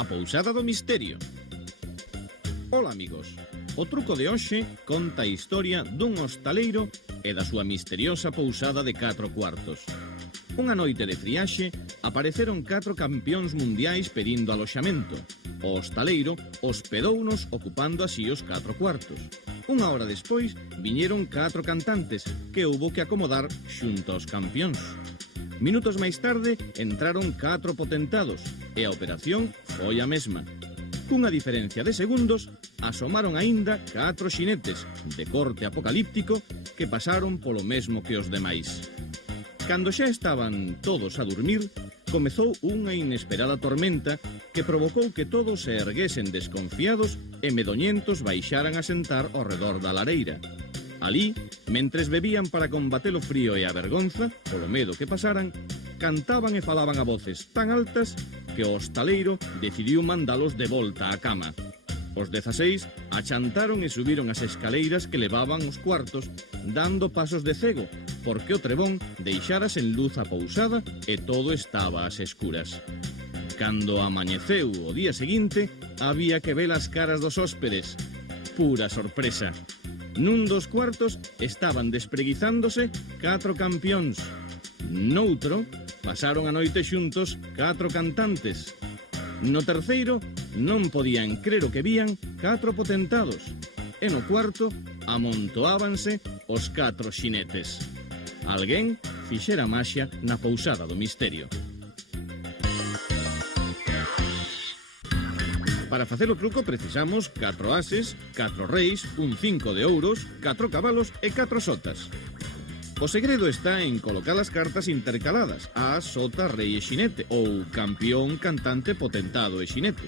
A Pousada do Misterio. Ola, amigos. O truco de hoxe conta a historia dun hostaleiro e da súa misteriosa pousada de 4 cuartos. Unha noite de friaxe apareceron 4 campións mundiais pedindo aloxamento. O hostaleiro hospedounos ocupando así os 4 cuartos. Unha hora despois viñeron 4 cantantes que houbo que acomodar xunto aos campións. Minutos máis tarde entraron 4 potentados e a operación foi a mesma. Cunha diferencia de segundos, asomaron aínda 4 xinetes de corte apocalíptico que pasaron polo mesmo que os demais. Cando xa estaban todos a dormir, comezou unha inesperada tormenta que provocou que todos se erguesen desconfiados e medoñentos baixaran a sentar ao redor da lareira. Alí, mentres bebían para combater o frío e a vergonza, polo medo que pasaran, cantaban e falaban a voces tan altas que o hostaleiro decidiu mandalos de volta á cama. Os 16 achantaron e subiron as escaleiras que levaban os cuartos, dando pasos de cego, porque o trebón deixara sen luz a pousada e todo estaba ás escuras. Cando amañeceu o día seguinte, había que ver as caras dos hóspedes. Pura sorpresa. Nun dos cuartos estaban despreguizándose 4 campións. Noutro, pasaron a noite xuntos 4 cantantes. No terceiro, non podían crer o que vían 4 potentados. E no cuarto, amontoábanse os 4 xinetes. Alguén fixera maxia na Pousada do Misterio. Para facer o truco precisamos 4 ases, 4 reis, un 5 de ouros, 4 cabalos e 4 sotas. O segredo está en colocar as cartas intercaladas, as, sota, rei e xinete, ou campión, cantante, potentado e xinete.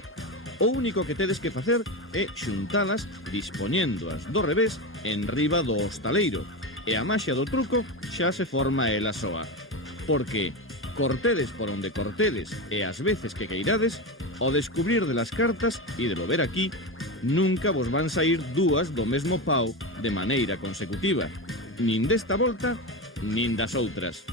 O único que tedes que facer é xuntalas dispoñéndoas do revés en riba do hostaleiro, e a maxia do truco xa se forma ela soa. Porque, cortedes por onde cortedes e as veces que queirades, ao descubrir de las cartas e de lo ver aquí, nunca vos van sair dúas do mesmo pau de maneira consecutiva, nin desta volta, nin das outras.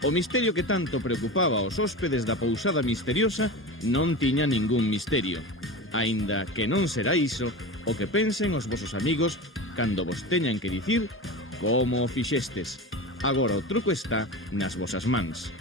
O misterio que tanto preocupaba aos hóspedes da Pousada Misteriosa non tiña ningún misterio, aínda que non será iso o que pensen os vosos amigos cando vos teñan que dicir como o fixestes. Agora o truco está nas vosas mans.